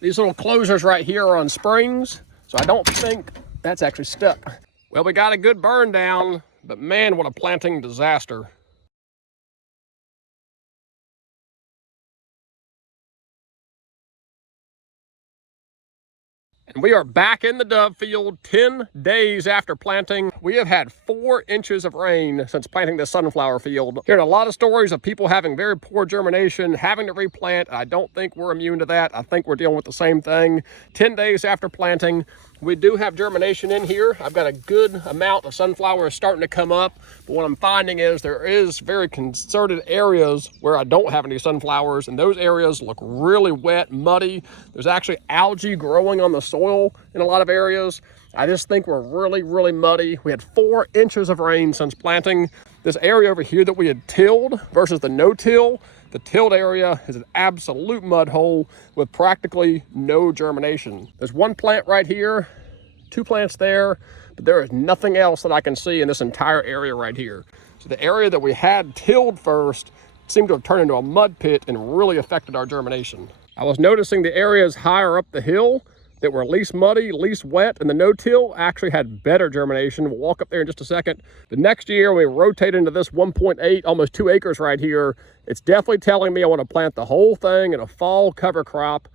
These little closures right here are on springs, so I don't think that's actually stuck. Well, we got a good burn down, but man, what a planting disaster. And we are back in the dove field 10 days after planting. We have had 4 inches of rain since planting this sunflower field. Hearing a lot of stories of people having very poor germination, having to replant. I don't think we're immune to that. I think we're dealing with the same thing. 10 days after planting, we do have germination in here. I've got a good amount of sunflowers starting to come up, but what I'm finding is there is very concerted areas where I don't have any sunflowers, and those areas look really wet, muddy. There's actually algae growing on the soil in a lot of areas. I just think we're really, really muddy. We had 4 inches of rain since planting. This area over here that we had tilled versus the no-till, the tilled area is an absolute mud hole with practically no germination. There's 1 plant right here, 2 plants there, but there is nothing else that I can see in this entire area right here. So the area that we had tilled first seemed to have turned into a mud pit and really affected our germination. I was noticing the areas higher up the hill that were least muddy, least wet, and the no-till actually had better germination. We'll walk up there in just a second. The next year, we rotate into this 1.8, almost 2 acres right here. It's definitely telling me I want to plant the whole thing in a fall cover crop,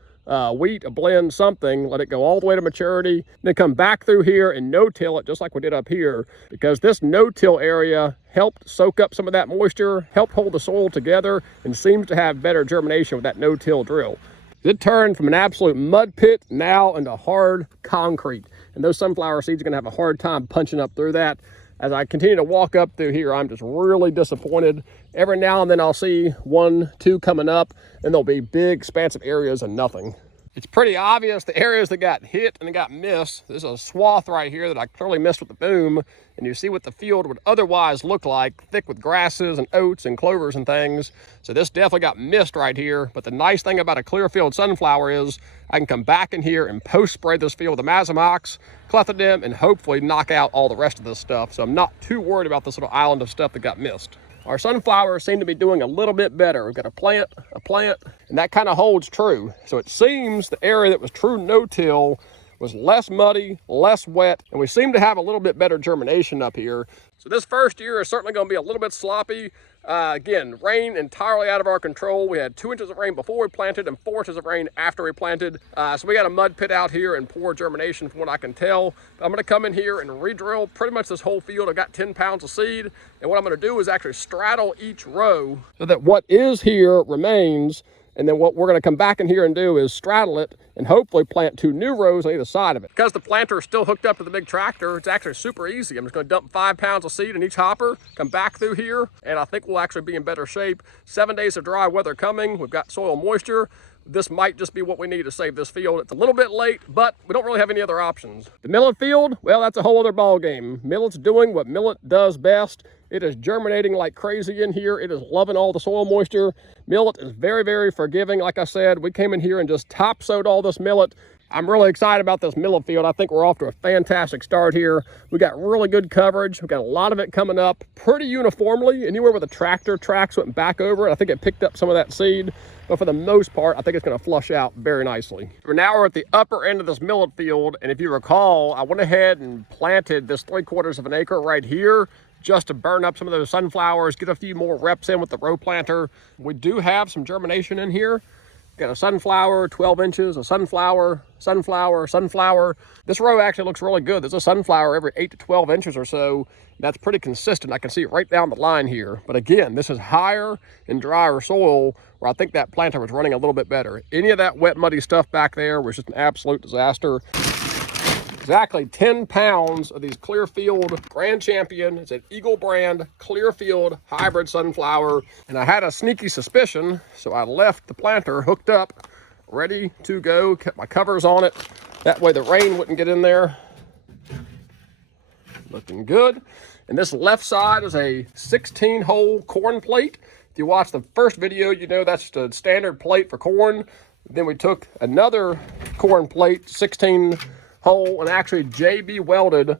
wheat, a blend, something, let it go all the way to maturity, then come back through here and no-till it just like we did up here, because this no-till area helped soak up some of that moisture, helped hold the soil together, and seems to have better germination with that no-till drill. It turned from an absolute mud pit now into hard concrete. And those sunflower seeds are gonna have a hard time punching up through that. As I continue to walk up through here, I'm just really disappointed. Every now and then I'll see 1, 2 coming up, and there'll be big expansive areas and nothing. It's pretty obvious the areas that got hit and got missed. There's a swath right here that I clearly missed with the boom, and you see what the field would otherwise look like, thick with grasses and oats and clovers and things. So this definitely got missed right here. But the nice thing about a clear field sunflower is I can come back in here and post-spray this field with Amazomox, clethodim, and hopefully knock out all the rest of this stuff. So I'm not too worried about this little island of stuff that got missed. Our sunflowers seem to be doing a little bit better. We've got a plant, and that kind of holds true. So it seems the area that was true no-till was less muddy, less wet, and we seem to have a little bit better germination up here. So this first year is certainly going to be a little bit sloppy. Again, rain entirely out of our control. We had 2 inches of rain before we planted and 4 inches of rain after we planted. So we got a mud pit out here and poor germination from what I can tell. But I'm gonna come in here and re-drill pretty much this whole field. I've got 10 pounds of seed. And what I'm gonna do is actually straddle each row so that what is here remains. And then what we're gonna come back in here and do is straddle it and hopefully plant 2 new rows on either side of it. Because the planter is still hooked up to the big tractor, it's actually super easy. I'm just gonna dump 5 pounds of seed in each hopper, come back through here, and I think we'll actually be in better shape. 7 days of dry weather coming. We've got soil moisture. This might just be what we need to save this field. It's a little bit late, but we don't really have any other options. The millet field, well, that's a whole other ball game. Millet's doing what millet does best. It is germinating like crazy in here. It is loving all the soil moisture. Millet is very, very forgiving. Like I said, we came in here and just top-sowed all this millet. I'm really excited about this millet field. I think we're off to a fantastic start here. We got really good coverage. We've got a lot of it coming up pretty uniformly. Anywhere where the tractor tracks went back over it, I think it picked up some of that seed. But for the most part, I think it's going to flush out very nicely. We're at the upper end of this millet field. And if you recall, I went ahead and planted this 3/4 of an acre right here just to burn up some of those sunflowers, get a few more reps in with the row planter. We do have some germination in here. Got a sunflower, 12 inches, a sunflower, sunflower, sunflower. This row actually looks really good. There's a sunflower every 8 to 12 inches or so. That's pretty consistent. I can see it right down the line here. But again, this is higher and drier soil where I think that planter was running a little bit better. Any of that wet, muddy stuff back there was just an absolute disaster. Exactly 10 pounds of these Clearfield Grand Champion. It's an Eagle brand Clearfield hybrid sunflower. And I had a sneaky suspicion, so I left the planter hooked up, ready to go, kept my covers on it. That way the rain wouldn't get in there. Looking good. And this left side is a 16-hole corn plate. If you watch the first video, you know that's the standard plate for corn. Then we took another corn plate, 16 hole, and actually JB welded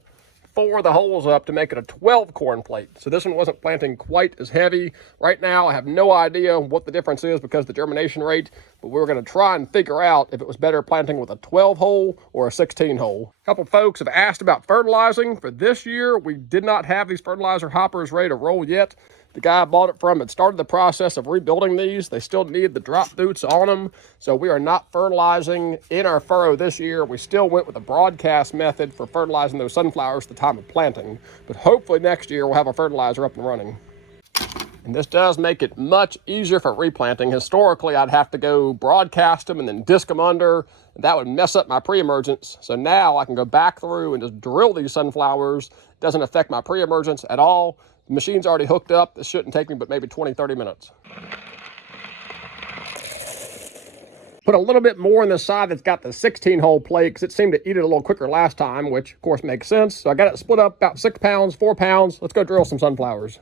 4 of the holes up to make it a 12 corn plate. So this one wasn't planting quite as heavy. Right now, I have no idea what the difference is because of the germination rate, but we were going to try and figure out if it was better planting with a 12 hole or a 16 hole. A couple folks have asked about fertilizing. For this year, we did not have these fertilizer hoppers ready to roll yet. The guy I bought it from had started the process of rebuilding these. They still need the drop boots on them, so we are not fertilizing in our furrow this year. We still went with a broadcast method for fertilizing those sunflowers at the time of planting, but hopefully next year we'll have a fertilizer up and running. And this does make it much easier for replanting. Historically, I'd have to go broadcast them and then disc them under, and that would mess up my pre-emergence. So now I can go back through and just drill these sunflowers. It doesn't affect my pre-emergence at all. The machine's already hooked up. This shouldn't take me but maybe 20-30 minutes. Put a little bit more on the side that's got the 16-hole plate because it seemed to eat it a little quicker last time, which of course makes sense. So I got it split up about 6 pounds, 4 pounds. Let's go drill some sunflowers.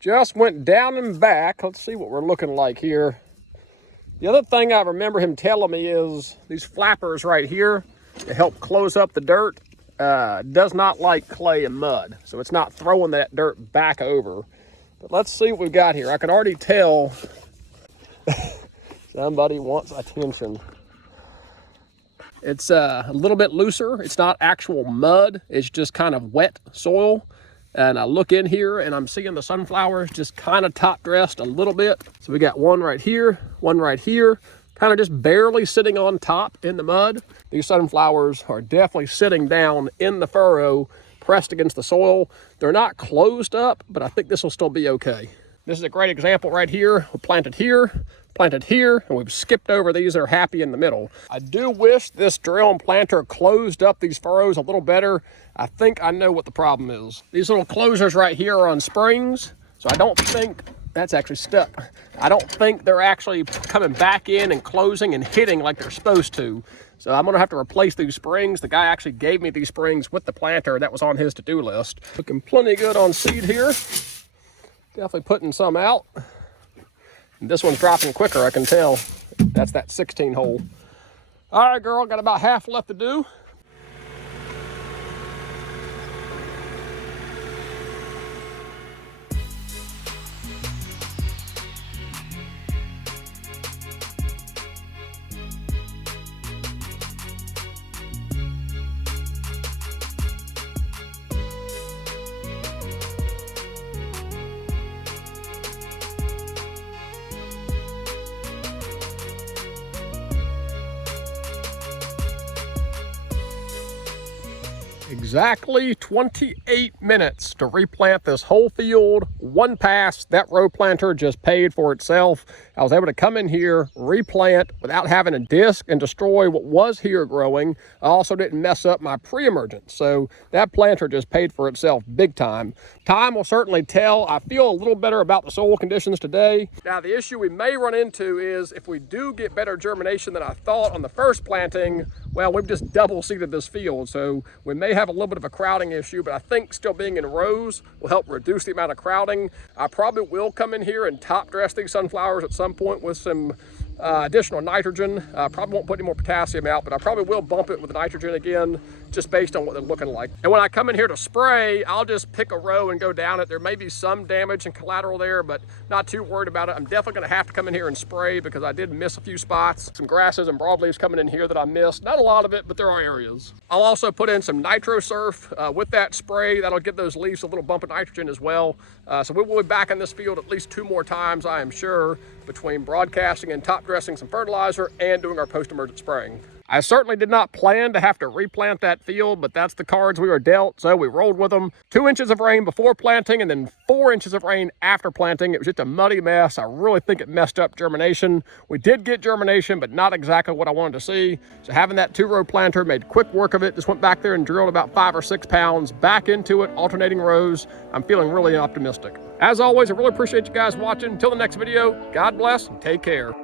Just went down and back. Let's see what we're looking like here. The other thing I remember him telling me is these flappers right here to help close up the dirt does not like clay and mud. So it's not throwing that dirt back over. But let's see what we've got here. I can already tell somebody wants attention. It's a little bit looser. It's not actual mud. It's just kind of wet soil. And I look in here and I'm seeing the sunflowers just kind of top dressed a little bit. So we got one right here, kind of just barely sitting on top in the mud. These sunflowers are definitely sitting down in the furrow, pressed against the soil. They're not closed up, but I think this will still be okay. This is a great example right here. We planted here, and we've skipped over these that are happy in the middle. I do wish this drill and planter closed up these furrows a little better. I think I know what the problem is. These little closers right here are on springs, so I don't think, that's actually stuck. I don't think they're actually coming back in and closing and hitting like they're supposed to. So I'm gonna have to replace these springs. The guy actually gave me these springs with the planter. That was on his to-do list. Looking plenty good on seed here. Definitely putting some out. And this one's dropping quicker, I can tell. That's that 16 hole. All right, girl, got about half left to do. Exactly 28 minutes to replant this whole field. One pass, that row planter just paid for itself. I was able to come in here, replant without having a disc and destroy what was here growing. I also didn't mess up my pre-emergence. So that planter just paid for itself big time. Time will certainly tell. I feel a little better about the soil conditions today. Now the issue we may run into is if we do get better germination than I thought on the first planting, well, we've just double seeded this field. So we may have a little bit of a crowding issue, but I think still being in rows will help reduce the amount of crowding. I probably will come in here and top dress these sunflowers at some point with some additional nitrogen. Probably won't put any more potassium out, but I probably will bump it with nitrogen again, just based on what they're looking like. And when I come in here to spray, I'll just pick a row and go down it. There may be some damage and collateral there, but not too worried about it. I'm definitely gonna have to come in here and spray because I did miss a few spots. Some grasses and broadleaves coming in here that I missed. Not a lot of it, but there are areas. I'll also put in some nitro surf with that spray. That'll give those leaves a little bump of nitrogen as well. So we will be back in this field at least 2 more times, I am sure, between broadcasting and top top dressing some fertilizer and doing our post-emergent spraying. I certainly did not plan to have to replant that field, but that's the cards we were dealt, so we rolled with them. 2 inches of rain before planting and then 4 inches of rain after planting. It was just a muddy mess. I really think it messed up germination. We did get germination, but not exactly what I wanted to see. So having that 2-row planter made quick work of it. Just went back there and drilled about 5 or 6 pounds back into it, alternating rows. I'm feeling really optimistic. As always, I really appreciate you guys watching. Until the next video, God bless and take care.